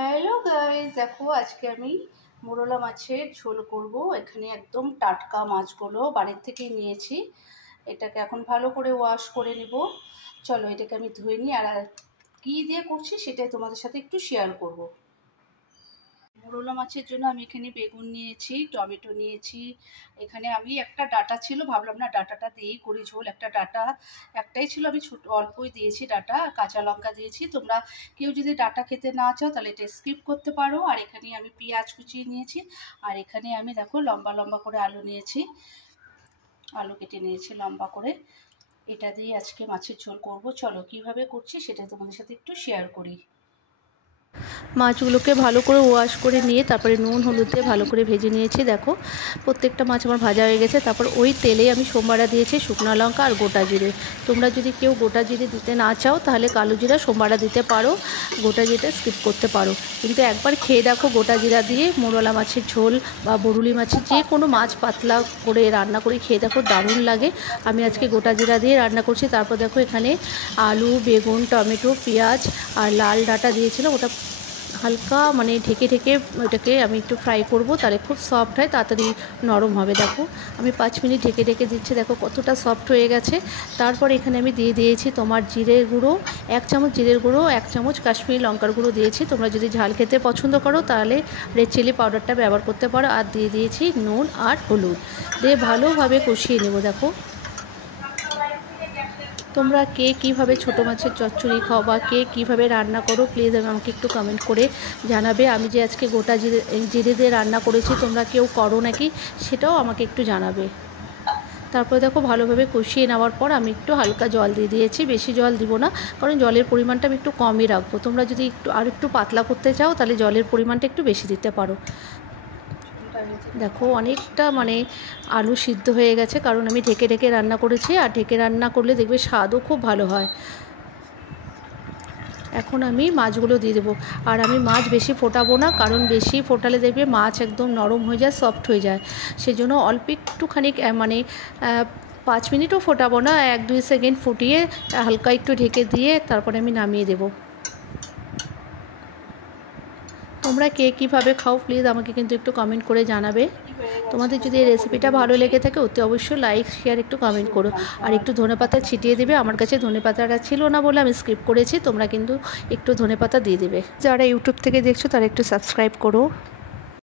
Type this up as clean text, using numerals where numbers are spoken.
Hello guys, দেখো আজকে আমি মোরলা মাছের ঝোল করব। এখানে একদম টাটকা মাছগুলো বাড়ির থেকে নিয়েছি। এটাকে এখন ভালো করে ওয়াশ করে নিব। চলো এটাকে আমি ধুয়ে নিই, আর কী দিয়ে করছি সেটাই তোমাদের সাথে একটু শেয়ার করব। মোরলা মাছের জন্য আমি এখানে বেগুন নিয়েছি, টমেটো নিয়েছি। এখানে আমি একটা ডাঁটা ছিল, ভাবলাম না ডাঁটাটা দিয়েই করি ঝোল। একটাই ছিল, আমি অল্পই দিয়েছি ডাঁটা। কাঁচা লঙ্কা দিয়েছি। তোমরা কেউ যদি ডাঁটা খেতে না চাও তাহলে এটা স্কিপ করতে পারো। আর এখানে আমি পেঁয়াজ কুচিয়ে নিয়েছি। আর এখানে আমি দেখো লম্বা লম্বা করে আলু নিয়েছি, আলু কেটে নিয়েছি লম্বা করে। এটা দিয়ে আজকে মাছের ঝোল করব। চলো কিভাবে করছি সেটা তোমাদের সাথে একটু শেয়ার করি। মাছগুলোকে ভালো করে ওয়াশ করে নিয়ে তারপরে নুন হলুদ দিয়ে ভালো করে ভেজে নিয়েছি। দেখো প্রত্যেকটা মাছ আমার ভাজা হয়ে গেছে। তারপর ওই তেলে আমি সোমবারা দিয়েছি শুকনো লঙ্কা আর গোটা জিরে। তোমরা যদি কেউ গোটা জিরে দিতে না চাও তাহলে কালো জিরা সোমবারা দিতে পারো, গোটা জিরেটা স্কিপ করতে পারো। কিন্তু একবার খেয়ে দেখো গোটা জিরা দিয়ে মোরলা মাছের ঝোল বা বরুলি মাছের যে কোনো মাছ পাতলা করে রান্না করে খেয়ে দেখো, দারুণ লাগে। আমি আজকে গোটা জিরা দিয়ে রান্না করছি। তারপর দেখো এখানে আলু, বেগুন, টমেটো, পেঁয়াজ আর লাল ডাঁটা দিয়েছিলাম। ওটা হালকা ঢেকে ঢেকে ওটাকে আমি একটু ফ্রাই করব, তাহলে খুব সফট হয়, তাড়াতাড়ি নরম হবে। দেখো আমি 5 মিনিট ঢেকে ঢেকে দিচ্ছি। দেখো কতটা সফট হয়ে গেছে। তারপর এখানে আমি দিয়ে দিয়েছি তোমার জিরের গুঁড়ো 1 চামচ, জিরের গুঁড়ো 1 চামচ, কাশ্মীরি লঙ্কার গুঁড়ো দিয়েছি। তোমরা যদি ঝাল খেতে পছন্দ করো তাহলে রেড চিলি পাউডারটা ব্যবহার করতে পারো। আর দিয়ে দিয়েছি নুন আর হলুদ দিয়ে ভালোভাবে কষিয়ে নেব। দেখো তোমরা কে কীভাবে ছোটো মাছের চচ্চড়ি খাও বা কে কীভাবে রান্না করো প্লিজ আমাকে একটু কমেন্ট করে জানাবে। আমি যে আজকে গোটা জিরে দিয়ে রান্না করেছি, তোমরা কেউ করো নাকি সেটাও আমাকে একটু জানাবে। তারপরে দেখো ভালোভাবে কষিয়ে নেওয়ার পর আমি একটু হালকা জল দিয়ে দিয়েছি, বেশি জল দিব না, কারণ জলের পরিমাণটা আমি একটু কমই রাখবো। তোমরা যদি একটু পাতলা করতে চাও তাহলে জলের পরিমাণটা একটু বেশি দিতে পারো। দেখো অনেকটা আলু সিদ্ধ হয়ে গেছে, কারণ আমি ঢেকে ঢেকে রান্না করেছি। আর ঢেকে রান্না করলে দেখবে স্বাদও খুব ভালো হয়। এখন আমি মাছগুলো দিয়ে দেবো। আর আমি মাছ বেশি ফোটাবো না, কারণ বেশি ফোটালে দেখবে মাছ একদম নরম হয়ে যায়, সফট হয়ে যায়। সেজন্য অল্প একটুখানি 5 মিনিটও ফোটাবো না, 1-2 সেকেন্ড ফুটিয়ে হালকা একটু ঢেকে দিয়ে তারপরে আমি নামিয়ে দেবো। তোমরা কে কীভাবে খাও প্লিজ আমাকে কিন্তু একটু কমেন্ট করে জানাবে। তোমাদের যদি এই রেসিপিটা ভালো লেগে থাকে অতি অবশ্যই লাইক শেয়ার একটু কমেন্ট করো। আর একটু ধনেপাতা ছিটিয়ে দেবে। আমার কাছে ধনেপাতাটা ছিল না বলে আমি স্কিপ করেছি, তোমরা কিন্তু একটু ধনেপাতা দিয়ে দেবে। যারা ইউটিউব থেকে দেখছো তারা একটু সাবস্ক্রাইব করো।